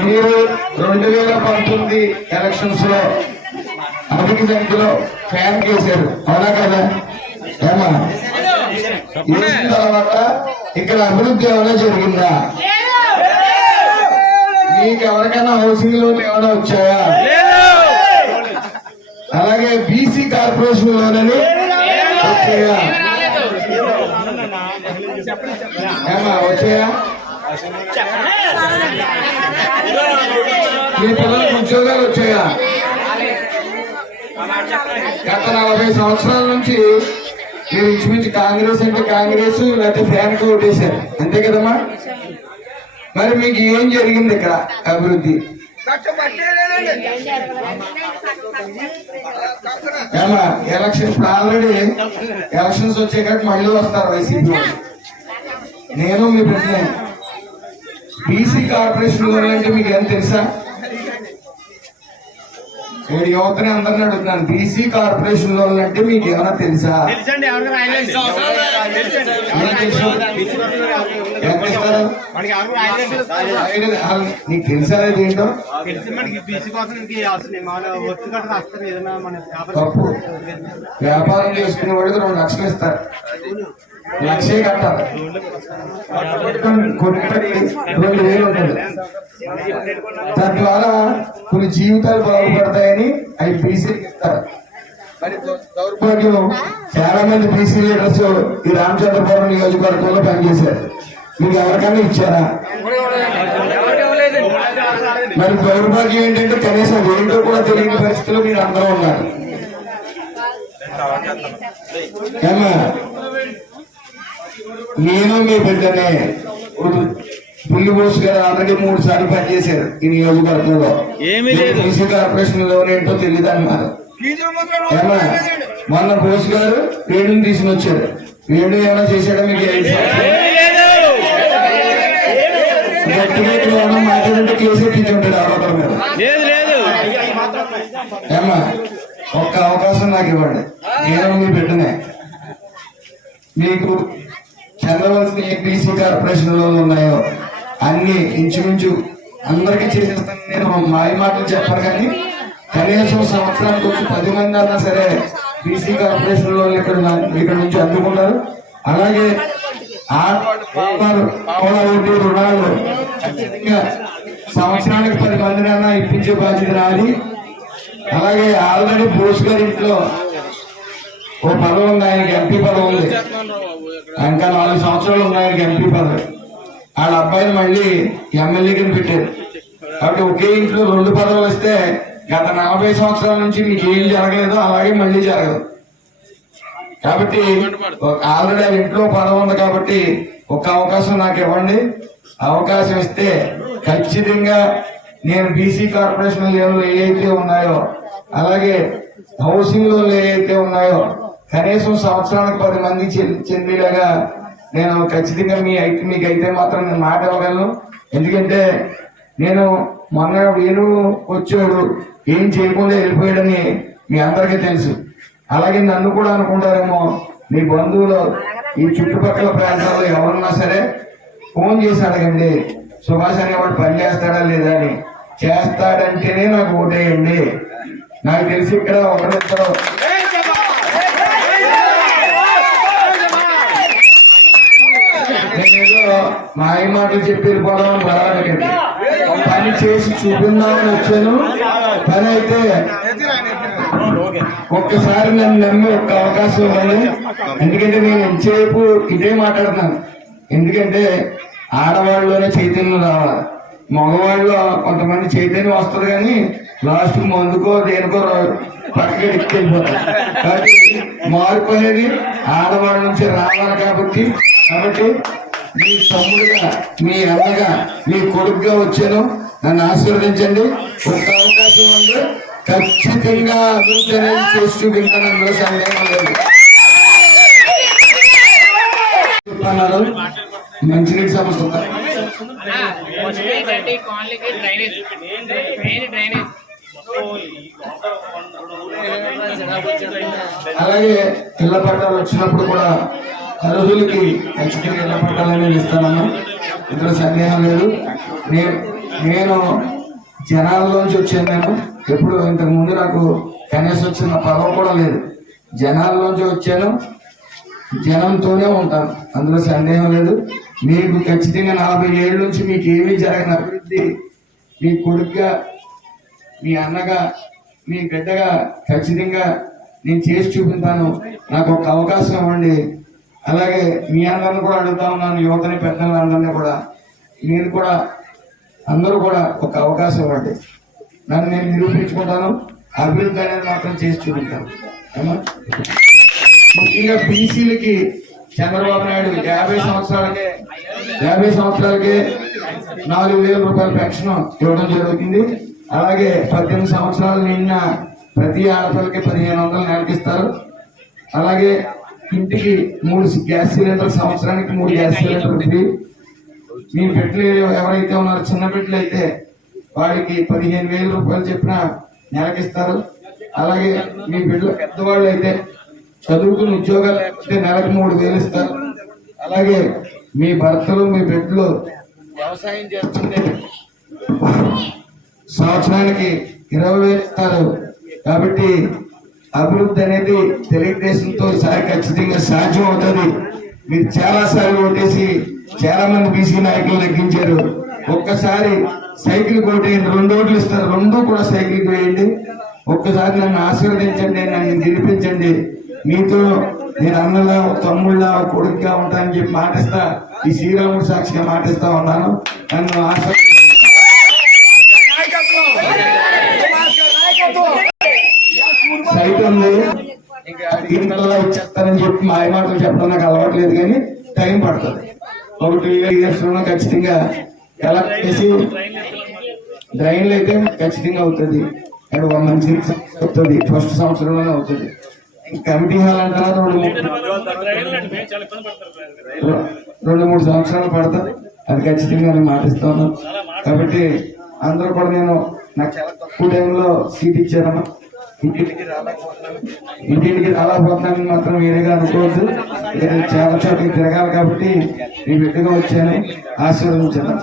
మీరు రెండు వేల పంతొమ్మిది ఎలక్షన్స్లో అధిక సంఖ్యలో ఫ్యాన్ చేశారు అవునా కదా? ఏమా? చేసిన తర్వాత ఇక్కడ అభివృద్ధి ఏమైనా జరిగిందా? మీకు ఎవరికైనా హౌసింగ్ లోన్ ఏమైనా వచ్చాయా? అలాగే బీసీ కార్పొరేషన్ లోన్ అని వచ్చాయా? ఏమా వచ్చాయా? మీ పిల్లలకు ఉద్యోగాలు వచ్చాయా? గత నలభై సంవత్సరాల నుంచి మీరు ఇంచుమించు కాంగ్రెస్ అంటే కాంగ్రెస్ లేకపోతే ఫ్యాన్కి ఓటేశారు. అంతే కదమ్మా? మరి మీకు ఏం జరిగింది ఇక్కడ అభివృద్ధి? ఏమా ఎలక్షన్స్ ఆల్రెడీ ఎలక్షన్స్ వచ్చే కాబట్టి మళ్ళీ వస్తారు వైసీపీ నేను మీ బిడ్డ బీసీ కార్పొరేషన్ లోన్ అంటే మీకు ఏం తెలుసా? నేను యువతని అందరిని అడుగుతున్నాను. బీసీ కార్పొరేషన్ లోన్ అంటే మీకు ఏమైనా తెలుసా? నీకు తెలుసా ఏంటో? తప్పు. వ్యాపారం చేసుకునే వాడికి రెండు లక్షలు ఇస్తారు. లక్షే కట్టాలి. రెండు వేలు ఉంటుంది. తద్వారా కొన్ని జీవితాలు బాగుపడతాయని అవి బీసీ ఇస్తారు. మరి దౌర్భాగ్యం చాలా మంది బీసీ లీడర్స్ ఈ రామచంద్రపురం నియోజకవర్గంలో పనిచేశారు. మీకు ఎవరికైనా ఇచ్చారా? మరి దౌర్భాగ్యం ఏంటంటే కనీసం ఏంటో కూడా తెలియని పరిస్థితిలో మీరు అందరూ ఉన్నారు. నేను మీ బిడ్డనే. పుల్లి బోస్ గారు ఆల్రెడీ మూడు సార్లు పనిచేశారు ఈ నియోజకవర్గంలో. బీసీ కార్పొరేషన్లో ఏంటో తెలియదు అన్నారు. మొన్న బోస్ గారు వేణుని తీసుకుని వచ్చారు. వేణు ఏమైనా చేశాడా మీకు? గట్టిగా ఏమైనా మాట్లాడంటే కేసు ఎక్కించుంటాడు ఆరోపణ మీద. ఏమ్మా ఒక్క అవకాశం నాకు ఇవ్వండి. నేను మీ బిడ్డనే. మీకు చెందవలసిన ఏ బీసీ కార్పొరేషన్ లోన్లు ఉన్నాయో అన్ని ఇంచుమించు అందరికీ చేసేస్తాను. నేను మాయ మాటలు చెప్పాను కానీ కనీసం సంవత్సరానికి వచ్చి పది మంది అన్నా సరే బీసీ కార్పొరేషన్లో ఇక్కడ ఇక్కడ నుంచి అందుకున్నారు అలాగే ఆడవాళ్ళు వడ్డీ రుణాలు సంవత్సరానికి పది మందినైనా ఇప్పించే బాధ్యత నాది. అలాగే ఆల్రెడీ బోస్ గారి ఇంట్లో ఓ పదవి ఉంది. ఆయనకి ఎంపీ పదవి ఉంది. ఇంకా నాలుగు సంవత్సరాలు ఉన్నాయి ఆయనకి ఎంపీ పదవి. వాళ్ళ అబ్బాయిని మళ్ళీ ఎమ్మెల్యే కింద పెట్టారు. కాబట్టి ఒకే ఇంట్లో రెండు పదవులు వస్తే గత నలభై సంవత్సరాల నుంచి మీకు ఏం జరగలేదు అలాగే మళ్ళీ జరగదు. కాబట్టి ఆల్రెడీ ఆ ఇంట్లో పదవి ఉంది కాబట్టి ఒక అవకాశం నాకు ఇవ్వండి. అవకాశం ఇస్తే ఖచ్చితంగా నేను బీసీ కార్పొరేషన్ లెవెల్ ఏవైతే ఉన్నాయో అలాగే హౌసింగ్ లోన్లు ఏవైతే ఉన్నాయో కనీసం సంవత్సరానికి పది మంది చెంది- చెందేలాగా నేను ఖచ్చితంగా మీ అయితే మీకు అయితే మాత్రం నేను మాట ఇవ్వగలను. ఎందుకంటే నేను మొన్న వీరు వచ్చాడు ఏం చేయకుండా వెళ్ళిపోయాడని మీ అందరికీ తెలుసు. అలాగే నన్ను కూడా అనుకుంటారేమో మీ బంధువులు ఈ చుట్టుపక్కల ప్రాంతాల్లో ఎవరన్నా సరే ఫోన్ చేసి అడగండి సుభాష్ అనేవాడు పని చేస్తాడా లేదా అని. చేస్తాడంటేనే నాకు ఓటేయండి. నాకు తెలిసి ఇక్కడ ఒకరిద్దరు మా మాయ మాటలు చెప్పారు పోవడం బలవడకండి పని చేసి చూపిందామని వచ్చాను. పని అయితే ఒక్కసారి నన్ను నమ్మి ఒక్క అవకాశం ఇవ్వండి. ఎందుకంటే నేను ఎంతసేపు ఇదే మాట్లాడుతున్నాను. ఎందుకంటే ఆడవాళ్ళలోనే చైతన్యం రావాలి. మగవాళ్ళు కొంతమంది చైతన్యం వస్తుంది కానీ లాస్ట్ మందుకో దేనికో పక్కకి ఎక్కిపోతారు. కాబట్టి మార్పు అనేది ఆడవాళ్ళ నుంచి రావాలి కాబట్టి కాబట్టి మీ తమ్ముడుగా మీ అన్నగా మీ కొడుకుగా వచ్చాను. నన్ను ఆశీర్వదించండి. ఒక అవకాశం ఉంది. ఖచ్చితంగా అభివృద్ధి అనేది చేసి చూపించాను సందేహం లేదు చెప్తున్నారు మంచినీటి సమస్య అలాగే పిల్ల పట్టాలు వచ్చినప్పుడు కూడా అర్హులకి ఖచ్చితంగా ఇళ్ళ పట్టాలు ఇస్తానన్నా ఇందులో సందేహం లేదు. నేను నేను జనాల్లోంచి వచ్చాను నేను ఎప్పుడు ఇంతకు ముందు నాకు కనీసం వచ్చిన పదవ కూడా లేదు. జనాల్లోంచి వచ్చాను. జనంతోనే ఉంటాను. అందులో సందేహం లేదు. మీకు ఖచ్చితంగా నలభై ఏళ్ళ నుంచి మీకు ఏమీ జరగని అభివృద్ధి మీ కొడుకుగా మీ అన్నగా మీ బిడ్డగా ఖచ్చితంగా నేను చేసి చూపించాను నాకు ఒక అవకాశం ఇవ్వండి. అలాగే మీ అందరిని కూడా అడుగుతా ఉన్నాను యువతని పెద్దలని అందరినీ కూడా. మీరు కూడా అందరూ కూడా ఒక అవకాశం ఇవ్వండి. నన్ను నేను నిరూపించుకుంటాను. అభివృద్ధి అనేది మాత్రం చేసి చూపించాను ముఖ్యంగా బీసీలకి చంద్రబాబు నాయుడు యాభై సంవత్సరాలకే యాభై సంవత్సరాలకే నాలుగు వేల రూపాయల పెన్షన్ ఇవ్వడం జరుగుతుంది. అలాగే పద్దెనిమిది సంవత్సరాలు నిన్న ప్రతి ఆడపిల్లకి పదిహేను వందలు నెలకిస్తారు. అలాగే ఇంటికి మూడు గ్యాస్ సిలిండర్ సంవత్సరానికి మూడు గ్యాస్ సిలిండర్ ఫ్రీ మీ బిడ్డలు ఎవరైతే ఉన్నారో చిన్న బిడ్డలు అయితే వాడికి పదిహేను వేల రూపాయలు చెప్పిన నెలకిస్తారు. అలాగే మీ బిడ్డలు పెద్దవాళ్ళు అయితే చదువుకుని ఉద్యోగాలు లేకపోతే నెలకు మూడు వేలు ఇస్తారు. అలాగే మీ భర్తలు మీ బిడ్డలు వ్యవసాయం చేస్తుంటే సంవత్సరానికి ఇరవై వేలు ఇస్తారు. కాబట్టి అభివృద్ధి అనేది తెలుగుదేశంతో ఖచ్చితంగా సాధ్యం అవుతుంది. మీరు చాలా సార్లు ఓటేసి చాలా మంది బీసీ నాయకులు తగ్గించారు. ఒక్కసారి సైకిల్ కొట్టేయండి. రెండు ఓట్లు ఇస్తారు. రెండు కూడా సైకిల్ వేయండి ఒక్కసారి నన్ను ఆశీర్వదించండి. నన్ను గెలిపించండి. మీతో నేను అన్నలా తమ్ముళ్ళ కొడుకుగా ఉంటానని చెప్పి మాటిస్తా. ఈ శ్రీరాముడు సాక్షిగా మాటిస్తా ఉన్నాను. నన్ను ఆశ సైట్ ఉంది ఇంకా దీనికల్లా ఇచ్చేస్తానని చెప్పి మాయ మాటలు చెప్పడం నాకు అలవాటు లేదు కానీ టైం పడుతుంది. ఒక టూ ఇయర్స్లో ఖచ్చితంగా ఎలా చేసి డ్రైన్లు అయితే ఖచ్చితంగా అవుతుంది. అండ్ వన్ మంత్ అవుతుంది ఫస్ట్ సంవత్సరంలోనే అవుతుంది. కమిటీ హాల్ అంటారా? రెండు మూడు రెండు మూడు సంవత్సరాలు పడుతుంది. అది ఖచ్చితంగా నేను మాటిస్తాను. కాబట్టి అందరూ కూడా నేను నాకు చాలా తక్కువ టైంలో సీట్ ఇచ్చారమ్మా. ఇంటింటికి రాలేకపోతున్నాను. ఇంటింటికి రాలేకపోతున్నాను మాత్రం వేరేగా అనుకోవద్దు. నేను చాలా చోట్లకి తిరగాలి కాబట్టి మీ బిడ్డగా వచ్చాను ఆశీర్వదించాను